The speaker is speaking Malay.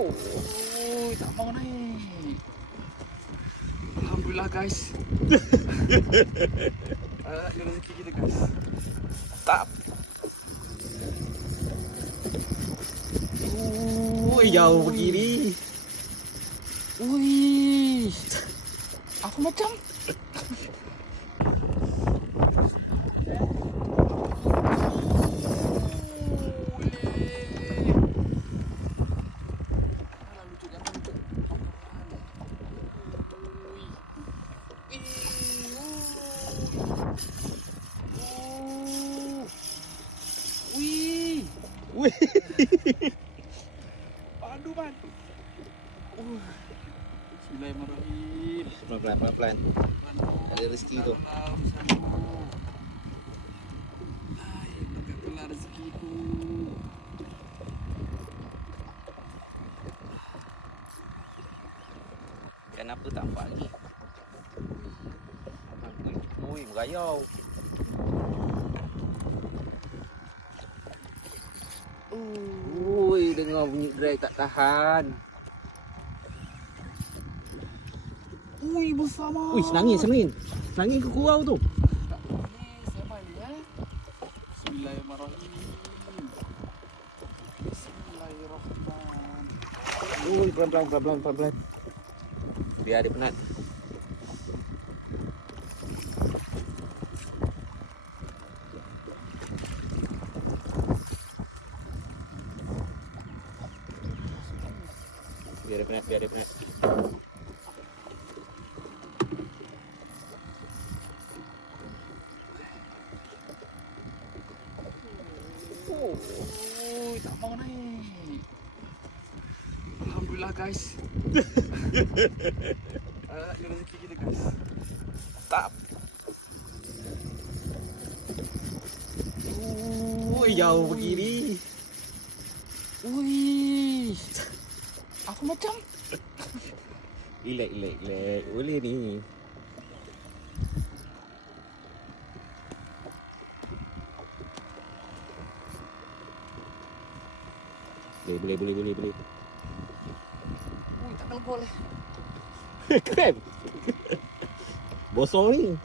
Tak mau naik. Alhamdulillah guys. Ini rezeki kita guys. Mantap. Jauh begini. Wih. Apa macam? Wih. Aduh man. Bismillahirrahmanirrahim. Pelan-pelan. Ada rezeki tu. Berkatlah rezekiku. Kenapa tak nampak lagi? Ui, merayau. Ui, dengar bunyi drag tak tahan. Ui, bersama. Ui, senangin ke kurau tu? Saya main ya. Bismillahirrahmanirrahim. Bismillahirrahmanirrahim. Ui, pelan-pelan. Biar dia penat. Biar dia penat. Tak mau naik. Alhamdulillah guys. Ini rezeki kita guys. Mantap. Jauh begini. Wih. Apa macam? Relax. Boleh ni. Boleh. Tak boleh. Keren. Bosong ni.